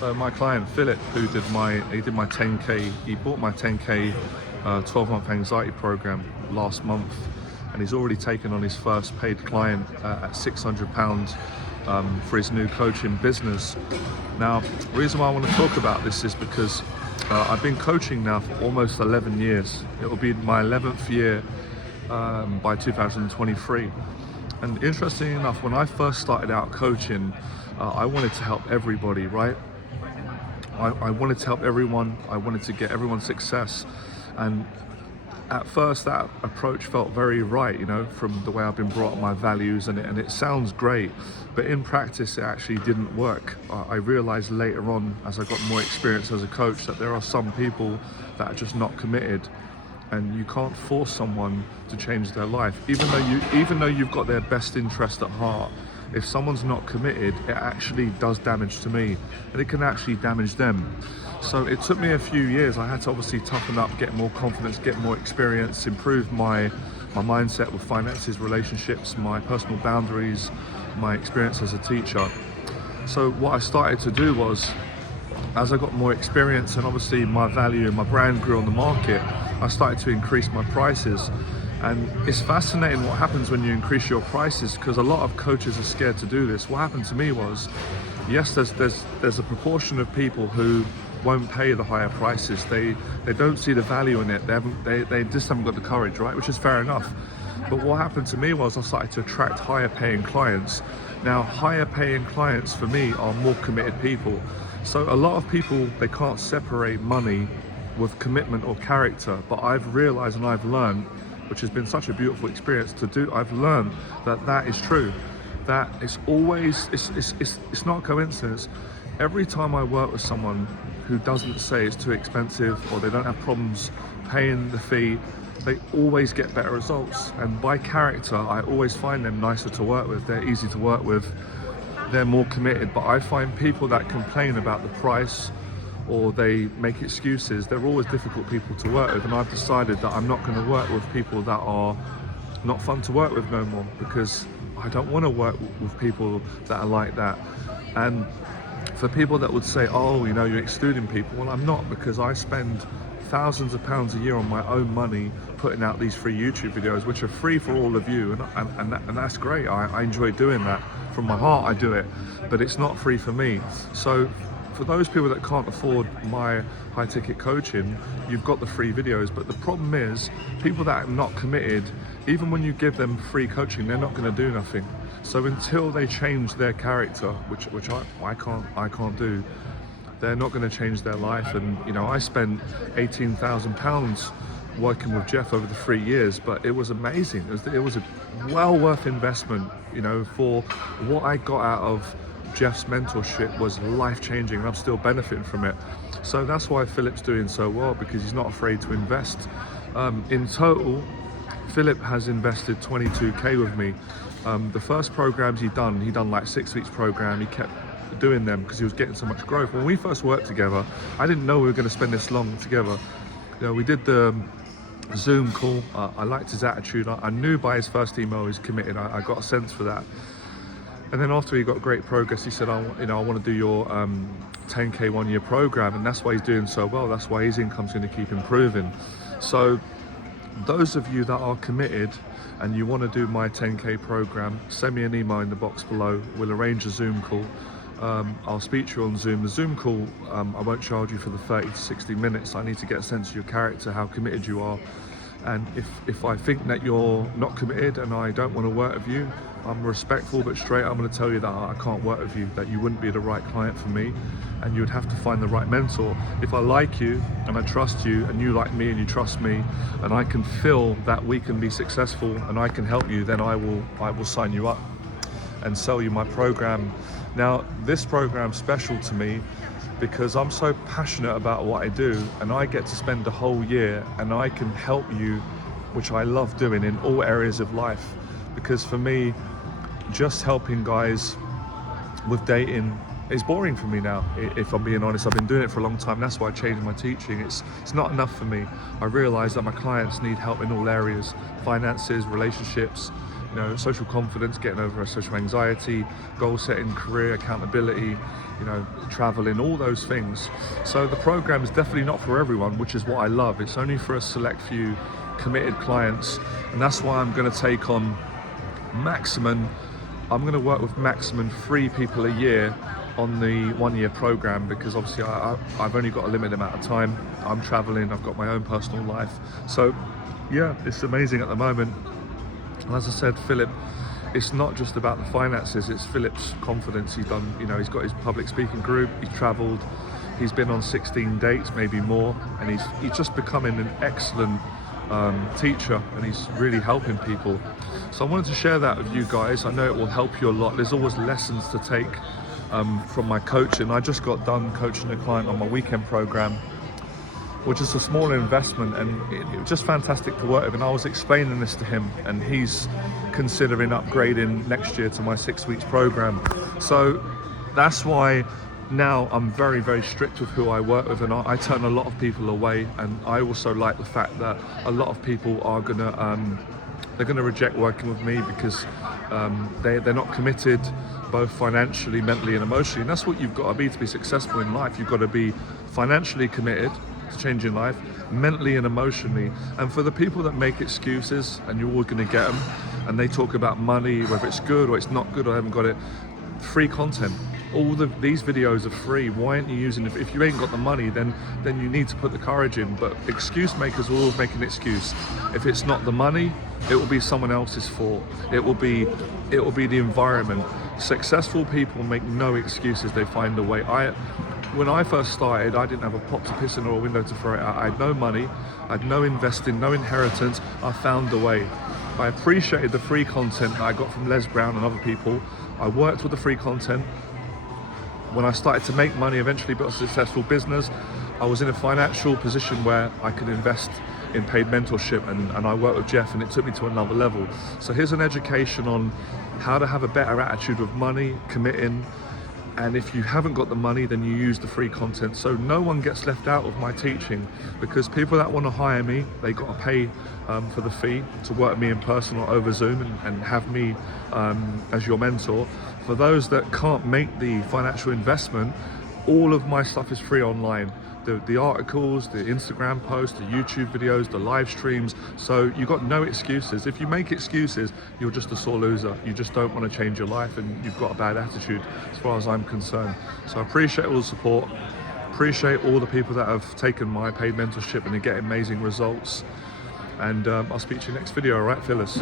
So my client Philip, who did my 10K, he bought my 10K 12-month anxiety program last month, and he's already taken on his first paid client at £600 for his new coaching business. Now, the reason why I want to talk about this is because I've been coaching now for almost 11 years. It will be my 11th year by 2023. And interestingly enough, when I first started out coaching, I wanted to help everybody, right? I wanted to help everyone. I wanted to get everyone's success. And at first that approach felt very right, you know, from the way I've been brought up, my values, and it sounds great, but in practice it actually didn't work. I realized later on, as I got more experience as a coach, that there are some people that are just not committed, and you can't force someone to change their life. Even though you've got their best interest at heart, if someone's not committed, it actually does damage to me, and it can actually damage them. So it took me a few years. I had to obviously toughen up, get more confidence, get more experience, improve my mindset with finances, relationships, my personal boundaries, my experience as a teacher. So what I started to do was, as I got more experience and obviously my value and my brand grew on the market, I started to increase my prices. And it's fascinating what happens when you increase your prices, because a lot of coaches are scared to do this. What happened to me was, yes, there's a proportion of people who won't pay the higher prices. They don't see the value in it. They just haven't got the courage, right? Which is fair enough. But what happened to me was I started to attract higher paying clients. Now, higher paying clients for me are more committed people. So a lot of people, they can't separate money with commitment or character. But I've realized and I've learned, which has been such a beautiful experience to do, I've learned that is true. That it's always, it's not a coincidence. Every time I work with someone who doesn't say it's too expensive or they don't have problems paying the fee, they always get better results. And by character, I always find them nicer to work with. They're easy to work with. They're more committed. But I find people that complain about the price or they make excuses, they're always difficult people to work with. And I've decided that I'm not going to work with people that are not fun to work with no more, because I don't want to work with people that are like that. And for people that would say, oh, you know, you're excluding people, well, I'm not, because I spend thousands of pounds a year on my own money putting out these free YouTube videos, which are free for all of you, and that's great. I enjoy doing that. From my heart I do it, but it's not free for me. So for those people that can't afford my high ticket coaching, you've got the free videos. But the problem is, people that are not committed, even when you give them free coaching, they're not going to do nothing. So until they change their character, which I can't do, they're not going to change their life. And you know, I spent £18,000 working with Jeff over the 3 years, but it was amazing. It was a well worth investment. You know, for what I got out of Jeff's mentorship was life-changing, and I'm still benefiting from it. So that's why Philip's doing so well, because he's not afraid to invest. In total, Philip has invested 22k with me. The first programs he done like 6 weeks program. He kept doing them because he was getting so much growth. When we first worked together, I didn't know we were going to spend this long together. You know, we did the Zoom call. I liked his attitude. I knew by his first email he's committed. I got a sense for that. And then after he got great progress, he said, I want to do your 10K 1 year program. And that's why he's doing so well. That's why his income's going to keep improving. So those of you that are committed and you want to do my 10K program, send me an email in the box below. We'll arrange a Zoom call. I'll speak to you on Zoom. The Zoom call, I won't charge you for the 30 to 60 minutes. I need to get a sense of your character, how committed you are. And if I think that you're not committed and I don't want to work with you, I'm respectful but straight. I'm going to tell you that I can't work with you, that you wouldn't be the right client for me, and you would have to find the right mentor. If I like you and I trust you and you like me and you trust me, and I can feel that we can be successful and I can help you, then I will sign you up and sell you my program. Now, this program's special to me because I'm so passionate about what I do, and I get to spend the whole year and I can help you, which I love doing in all areas of life. Because for me, just helping guys with dating is boring for me now, if I'm being honest. I've been doing it for a long time. That's why I changed my teaching. It's not enough for me. I realize that my clients need help in all areas: finances, relationships, social confidence, getting over social anxiety, goal setting, career accountability, traveling, all those things. So the program is definitely not for everyone, which is what I love. It's only for a select few committed clients, and that's why I'm going to take on I'm going to work with maximum 3 people a year on the 1-year program, because obviously I've only got a limited amount of time. I'm traveling, I've got my own personal life. So yeah, it's amazing at the moment. And as I said, Philip, it's not just about the finances, it's Philip's confidence. He's done, he's got his public speaking group, he's traveled, he's been on 16 dates, maybe more, and he's just becoming an excellent teacher, and he's really helping people. So I wanted to share that with you guys. I know it will help you a lot. There's always lessons to take from my coaching. I just got done coaching a client on my weekend program, which is a smaller investment, and it was just fantastic to work with. And I was explaining this to him, and he's considering upgrading next year to my 6 weeks program. So that's why now I'm very, very strict with who I work with, and I turn a lot of people away. And I also like the fact that a lot of people are they're gonna reject working with me because they're not committed, both financially, mentally and emotionally. And that's what you've got to be successful in life. You've got to be financially committed to changing life, mentally and emotionally. And for the people that make excuses, and you're always going to get them, and they talk about money, whether it's good or it's not good or I haven't got it, free content. These videos are free. Why aren't you using it? If you ain't got the money, then you need to put the courage in. But excuse makers will always make an excuse. If it's not the money, it will be someone else's fault. It will be the environment. Successful people make no excuses. They find a way. When I first started, I didn't have a pot to piss in or a window to throw it out. I had no money, I had no investing, no inheritance. I found a way. I appreciated the free content that I got from Les Brown and other people. I worked with the free content. When I started to make money, eventually built a successful business, I was in a financial position where I could invest in paid mentorship, and I worked with Jeff, and it took me to another level. So here's an education on how to have a better attitude with money, committing. And if you haven't got the money, then you use the free content. So no one gets left out of my teaching, because people that want to hire me, they got to pay for the fee to work with me in person or over Zoom and have me as your mentor. For those that can't make the financial investment, all of my stuff is free online. The articles, the Instagram posts, the YouTube videos, the live streams. So you got no excuses. If you make excuses, you're just a sore loser. You just don't want to change your life, and you've got a bad attitude as far as I'm concerned. So I appreciate all the support. Appreciate all the people that have taken my paid mentorship and are getting amazing results. And I'll speak to you next video, all right, Phyllis?